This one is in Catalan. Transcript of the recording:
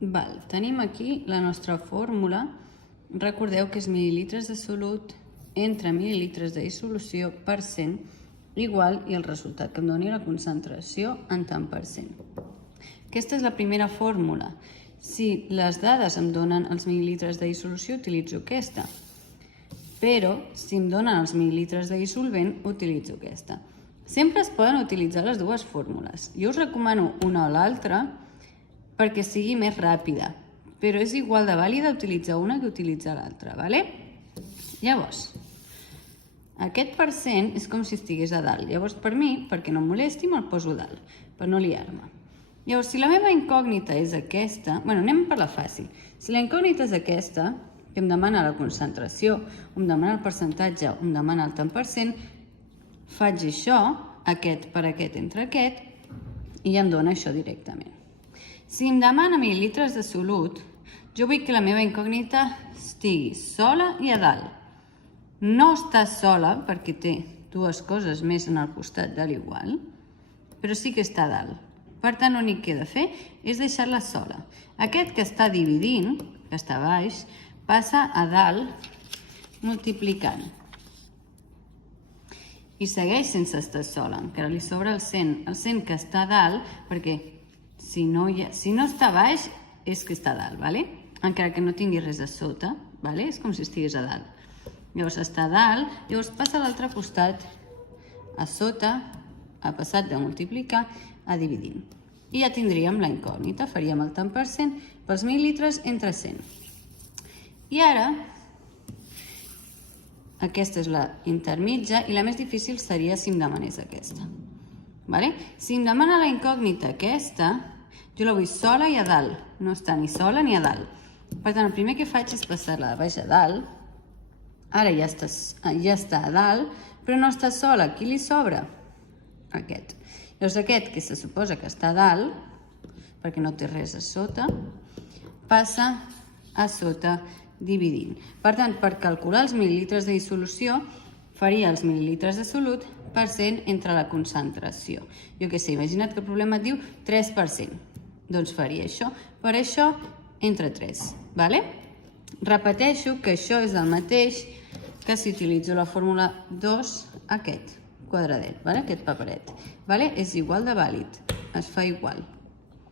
Tenim aquí la nostra fórmula. Recordeu que és mil·lilitres de solut entre mil·lilitres de dissolució per cent igual i el resultat que em doni la concentració en tant per cent. Aquesta és la primera fórmula. Si les dades em donen els mil·lilitres de dissolució, utilitzo aquesta. Però si em donen els mil·lilitres de dissolvent, utilitzo aquesta. Sempre es poden utilitzar les dues fórmules. Jo us recomano una o l'altra perquè sigui més ràpida, però és igual de vàlida utilitzar una que utilitzar l'altra, d'acord? Llavors, aquest percent és com si estigués a dalt. Llavors, per mi, perquè no em molesti, me'l poso a dalt, per no liar-me. Llavors, si la meva incògnita és aquesta, anem per la fàcil. Si la incògnita és aquesta, que em demana la concentració, em demana el percentatge, em demana el tant per cent, faig això, aquest per aquest entre aquest, i ja em dona això directament. Si em demana mil·lilitres de solut, jo vull que la meva incògnita estigui sola i a dalt. No està sola perquè té dues coses més en el costat de l'igual, però sí que està a dalt. Per tant, l'únic que he de fer és deixar-la sola. Aquest que està dividint, que està a baix, passa a dalt multiplicant. I segueix sense estar sola, encara li sobra el 100. El 100 que està a dalt, perquè si no està a baix és que està a dalt, encara que no tingui res a sota, és com si estigués a dalt. Llavors està a dalt, llavors passa a l'altre costat, a sota, ha passat de multiplicar a dividint. I ja tindríem la incògnita, faríem el tant per cent pels mil·lilitres entre 100. I ara, aquesta és la intermitja i la més difícil seria si em demanés aquesta. Si em demana la incògnita aquesta, jo la vull sola i a dalt. No està ni sola ni a dalt. Per tant, el primer que faig és passar-la de baix a dalt. Ara ja està a dalt, però no està sola. Qui li sobra? Aquest. Llavors aquest, que se suposa que està a dalt, perquè no té res a sota, passa a sota dividint. Per tant, per calcular els mil·lilitres de dissolució, faria els mil·lilitres de solut per cent entre la concentració. Jo què sé, imagina't que el problema et diu 3%. Doncs faria això, per això entre 3. Repeteixo que això és el mateix que si utilitzo la fórmula 2, aquest quadradet, aquest paperet. És igual de vàlid, es fa igual.